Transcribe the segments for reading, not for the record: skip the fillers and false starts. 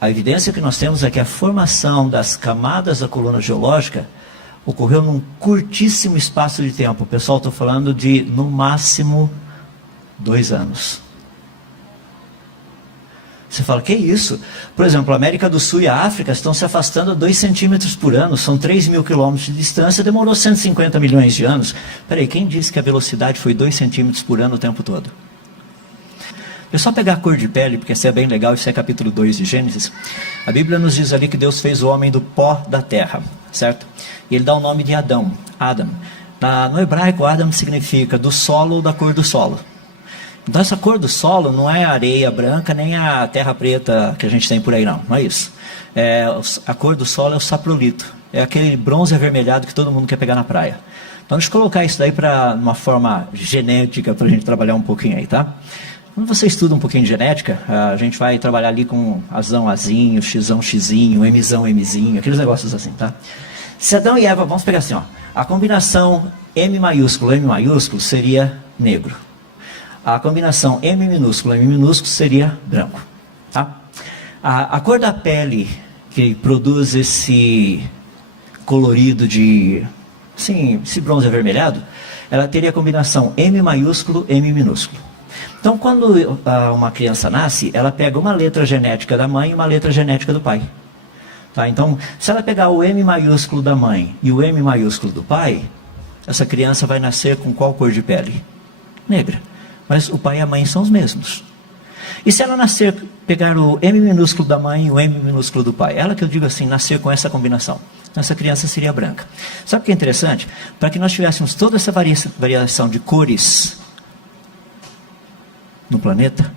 A evidência que nós temos é que a formação das camadas da coluna geológica ocorreu num curtíssimo espaço de tempo. O pessoal está falando de, no máximo, 2 anos. Você fala, que isso? Por exemplo, a América do Sul e a África estão se afastando a 2 centímetros por ano, são 3.000 quilômetros de distância, demorou 150 milhões de anos. Peraí, quem disse que a velocidade foi 2 centímetros por ano o tempo todo? É só pegar a cor de pele, porque isso é bem legal, isso é capítulo 2 de Gênesis. A Bíblia nos diz ali que Deus fez o homem do pó da terra, certo? E ele dá o nome de Adão, Adam. No hebraico, Adam significa do solo ou da cor do solo. Então essa cor do solo não é a areia branca, nem a terra preta que a gente tem por aí, não é isso. A cor do solo é o saprolito, é aquele bronze avermelhado que todo mundo quer pegar na praia. Então deixa eu colocar isso daí para uma forma genética, para a gente trabalhar um pouquinho aí, tá? Quando você estuda um pouquinho de genética, a gente vai trabalhar ali com Azão, Azinho, Xão, Xizinho, Mzão, Mzinho, aqueles negócios assim, tá? Se Adão e Eva, vamos pegar assim, ó, a combinação M maiúsculo seria negro. A combinação M minúsculo seria branco, tá? A cor da pele que produz esse colorido de, assim, esse bronze avermelhado, ela teria a combinação M maiúsculo, M minúsculo. Então, quando uma criança nasce, ela pega uma letra genética da mãe e uma letra genética do pai. Tá? Então, se ela pegar o M maiúsculo da mãe e o M maiúsculo do pai, essa criança vai nascer com qual cor de pele? Negra. Mas o pai e a mãe são os mesmos. E se ela nascer, pegar o M minúsculo da mãe e o M minúsculo do pai? Ela que eu digo assim, nascer com essa combinação. Então, essa criança seria branca. Sabe o que é interessante? Para que nós tivéssemos toda essa variação de cores no planeta,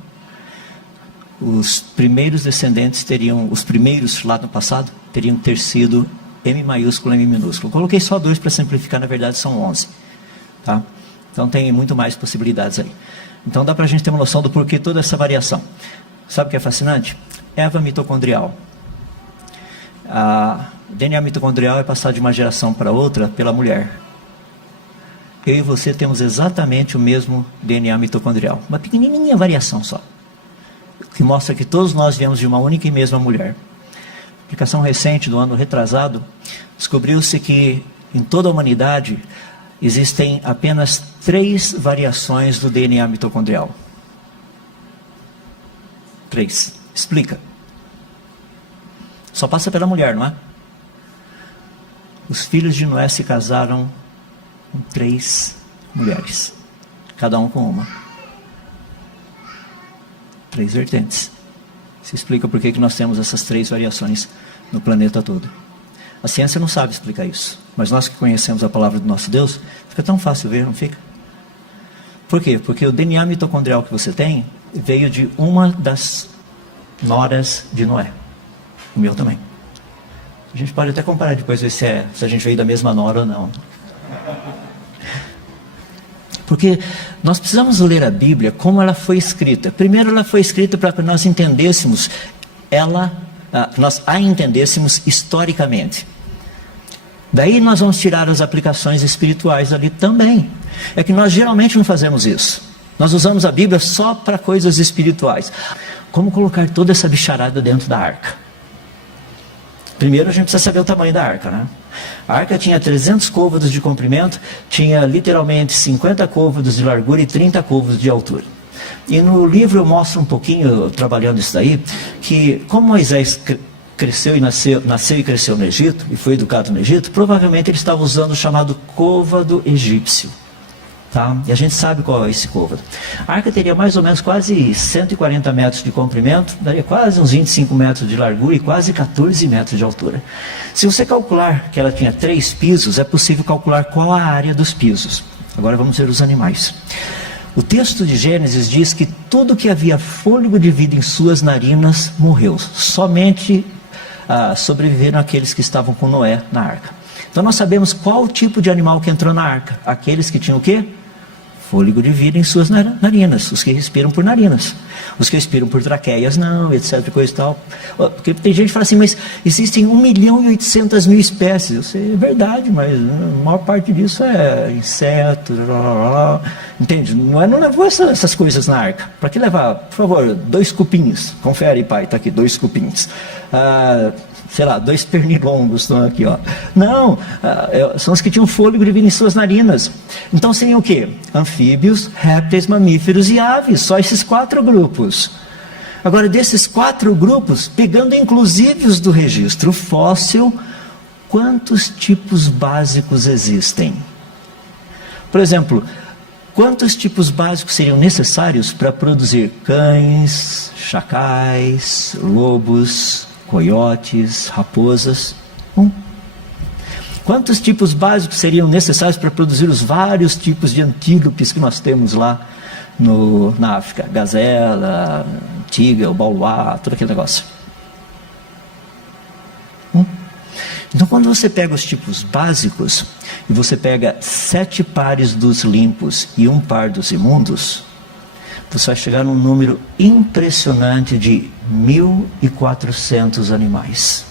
os primeiros descendentes teriam, os primeiros lá no passado, teriam que ter sido M maiúsculo, M minúsculo. Coloquei só 2 para simplificar, na verdade são 11. Tá? Então tem muito mais possibilidades aí. Então dá para a gente ter uma noção do porquê toda essa variação. Sabe o que é fascinante? Erva mitocondrial. A DNA mitocondrial é passado de uma geração para outra pela mulher. Eu e você temos exatamente o mesmo DNA mitocondrial. Uma pequenininha variação só. Que mostra que todos nós viemos de uma única e mesma mulher. Publicação recente do ano retrasado, descobriu-se que em toda a humanidade existem apenas 3 variações do DNA mitocondrial. 3. Explica. Só passa pela mulher, não é? Os filhos de Noé se casaram com 3 mulheres, cada um com uma. 3 vertentes. Se explica por que nós temos essas 3 variações no planeta todo. A ciência não sabe explicar isso, mas nós que conhecemos a palavra do nosso Deus, fica tão fácil ver, não fica? Por quê? Porque o DNA mitocondrial que você tem veio de uma das noras de Noé. O meu também. A gente pode até comparar depois, ver se a gente veio da mesma nora ou não. Porque nós precisamos ler a Bíblia como ela foi escrita. Primeiro, ela foi escrita para que nós entendêssemos nós a entendêssemos historicamente. Daí nós vamos tirar as aplicações espirituais ali também. É que nós geralmente não fazemos isso. Nós usamos a Bíblia só para coisas espirituais. Como colocar toda essa bicharada dentro da arca? Primeiro a gente precisa saber o tamanho da arca, né? A arca tinha 300 côvados de comprimento, tinha literalmente 50 côvados de largura e 30 côvados de altura. E no livro eu mostro um pouquinho, trabalhando isso daí, que como Moisés cresceu e nasceu e cresceu no Egito, e foi educado no Egito, provavelmente ele estava usando o chamado côvado egípcio. Tá? E a gente sabe qual é esse côvado. A arca teria mais ou menos quase 140 metros de comprimento, daria quase uns 25 metros de largura e quase 14 metros de altura. Se você calcular que ela tinha 3 pisos, é possível calcular qual a área dos pisos. Agora vamos ver os animais. O texto de Gênesis diz que tudo que havia fôlego de vida em suas narinas morreu. Somente sobreviveram aqueles que estavam com Noé na arca. Então nós sabemos qual o tipo de animal que entrou na arca. Aqueles que tinham o quê? fôlego de vida em suas narinas, os que respiram por narinas. Os que respiram por traqueias não, etc, coisa e tal. Porque tem gente que fala assim, mas existem 1.800.000 espécies. Eu sei, é verdade, mas a maior parte disso é inseto, entende? Não levou essas coisas na arca. Para que levar? Por favor, 2 cupins. Confere, pai, está aqui, 2 cupins. Sei lá, 2 pernilongos estão aqui, ó. Não, são os que tinham fôlego de vida em suas narinas. Então seriam o quê? Anfíbios, répteis, mamíferos e aves. Só esses 4 grupos. Agora, desses 4 grupos, pegando inclusive os do registro fóssil, quantos tipos básicos existem? Por exemplo, quantos tipos básicos seriam necessários para produzir cães, chacais, lobos, coiotes, raposas? 1. Quantos tipos básicos seriam necessários para produzir os vários tipos de antílopes que nós temos lá na África? Gazela, tiga, o baluá, todo aquele negócio. 1. Então, quando você pega os tipos básicos e você pega 7 pares dos limpos e 1 par dos imundos, você vai chegar num número impressionante de 1.400 animais.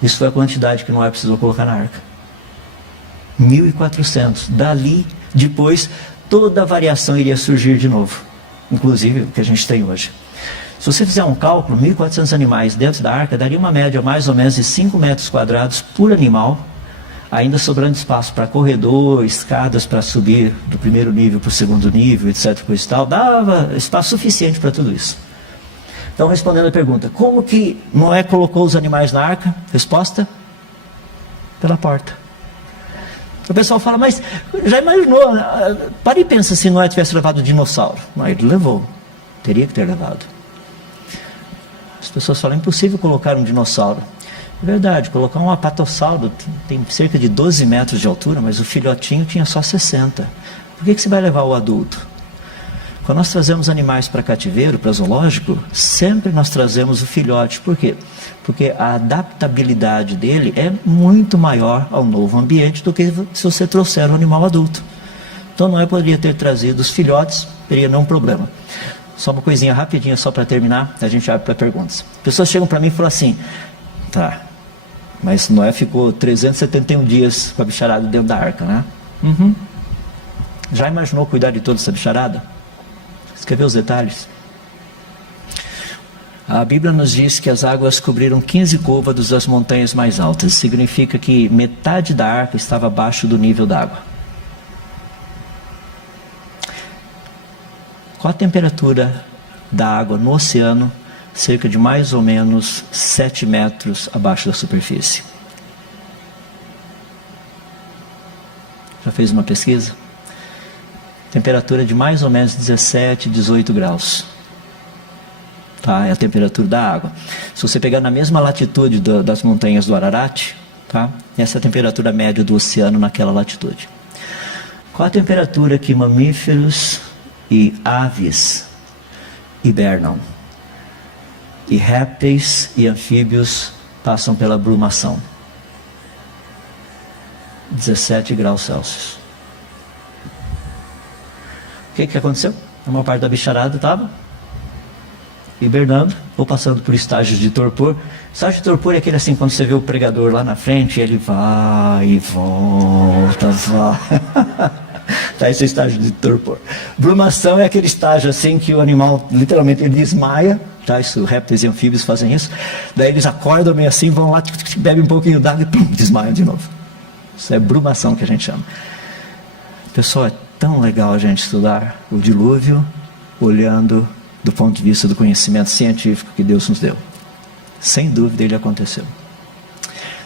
Isso foi a quantidade que Noé precisou colocar na arca. 1.400. Dali, depois, toda a variação iria surgir de novo. Inclusive o que a gente tem hoje. Se você fizer um cálculo, 1.400 animais dentro da arca, daria uma média mais ou menos de 5 metros quadrados por animal, ainda sobrando espaço para corredor, escadas para subir do primeiro nível para o segundo nível, etc. Coisa e tal. Dava espaço suficiente para tudo isso. Então, respondendo a pergunta, como que Noé colocou os animais na arca? Resposta? Pela porta. O pessoal fala, mas já imaginou? Para e pensa se Noé tivesse levado o dinossauro. Não, ele levou. Teria que ter levado. As pessoas falam, é impossível colocar um dinossauro. É verdade, colocar um apatossauro tem cerca de 12 metros de altura, mas o filhotinho tinha só 60. Por que você vai levar o adulto? Quando nós trazemos animais para cativeiro, para zoológico, sempre nós trazemos o filhote. Por quê? Porque a adaptabilidade dele é muito maior ao novo ambiente do que se você trouxer um animal adulto. Então Noé poderia ter trazido os filhotes, teria nenhum problema. Só uma coisinha rapidinha, só para terminar, a gente abre para perguntas. Pessoas chegam para mim e falam assim, tá, mas Noé ficou 371 dias com a bicharada dentro da arca, né? Uhum. Já imaginou cuidar de toda essa bicharada? Você quer ver os detalhes? A Bíblia nos diz que as águas cobriram 15 côvados das montanhas mais altas. Significa que metade da arca estava abaixo do nível da água. Qual a temperatura da água no oceano? Cerca de mais ou menos 7 metros abaixo da superfície. Já fez uma pesquisa? Temperatura de mais ou menos 17, 18 graus. Tá? É a temperatura da água. Se você pegar na mesma latitude das montanhas do Ararat, tá? Essa é a temperatura média do oceano naquela latitude. Qual a temperatura que mamíferos e aves hibernam? E répteis e anfíbios passam pela brumação? 17 graus Celsius. O que aconteceu? A maior parte da bicharada estava hibernando ou passando por estágios de torpor. Estágio de torpor é aquele assim, quando você vê o pregador lá na frente, ele vai e volta, vai. Tá, esse é o estágio de torpor. Brumação é aquele estágio assim que o animal literalmente ele desmaia. Tá, isso, répteis e anfíbios fazem isso. Daí eles acordam meio assim, vão lá, bebem um pouquinho d'água e pum, desmaiam de novo. Isso é brumação que a gente chama. Pessoal, é tão legal a gente estudar o dilúvio olhando do ponto de vista do conhecimento científico que Deus nos deu. Sem dúvida ele aconteceu.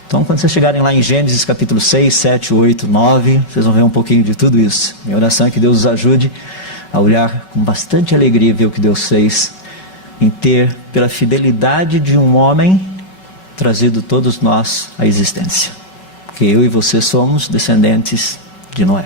Então quando vocês chegarem lá em Gênesis capítulo 6, 7, 8, 9, vocês vão ver um pouquinho de tudo isso. Minha oração é que Deus os ajude a olhar com bastante alegria e ver o que Deus fez em ter, pela fidelidade de um homem, trazido todos nós à existência. Porque eu e você somos descendentes de Noé.